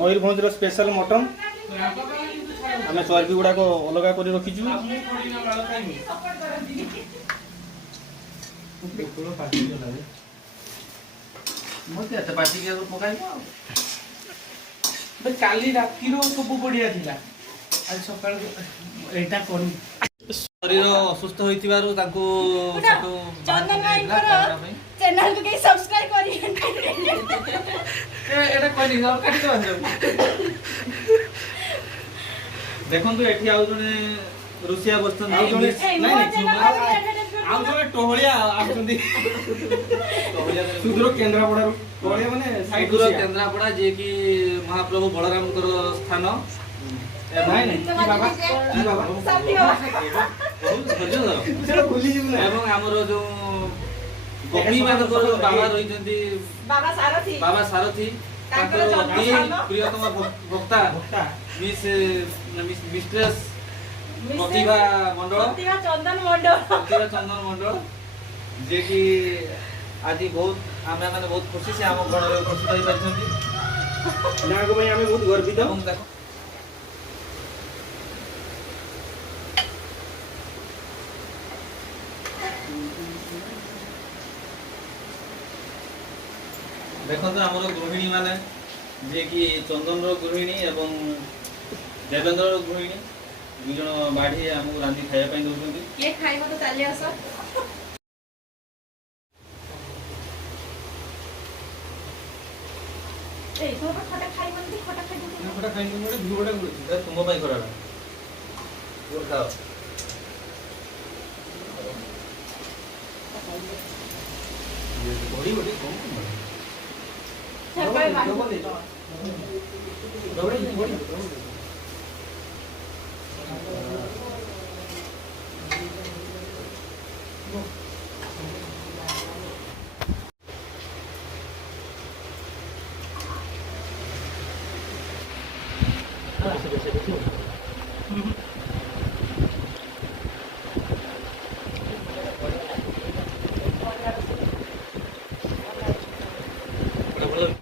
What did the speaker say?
Mayurbhanj special mutton आम चर्बी गुड़ाक अलग कर रखीचु काली राति सब बढ़िया थिला आज सकाळ एटा करू शरीर असुस्थ होइतिबारु तांको चंदन भाई चैनल को सब्सक्राइब करिए एटा कोनी और काटी दो देखन तो एठी आउ जने रुसिया बस्तन आउ जने टोहलिया आछुंदी सुदूर केंद्रापड़ा टोहलिया माने साइड सुदूर केंद्रापड़ा जे कि महाप्रभु बलराम कर स्थान एवं आमर जो गोपी मान बाबा रही बाबा सारथी अति प्रियतम भक्ता मिस्ट्रेस प्रतिभा चंदन मंडल जे कि आज बहुत आम मैंने बहुत खुशी से आम गण उपस्थित हो पार्टी बहुत गर्वित देखो तो आमर गृहिणी माने जे कि चंदन गृहिणी एवं देवेंद्र गृहिणी दुई जन बाढ़ी आमको रांधि खाया दौरान किए खाइब तो चली आस तुम करा खाओ बड़ी बड़ी हाँ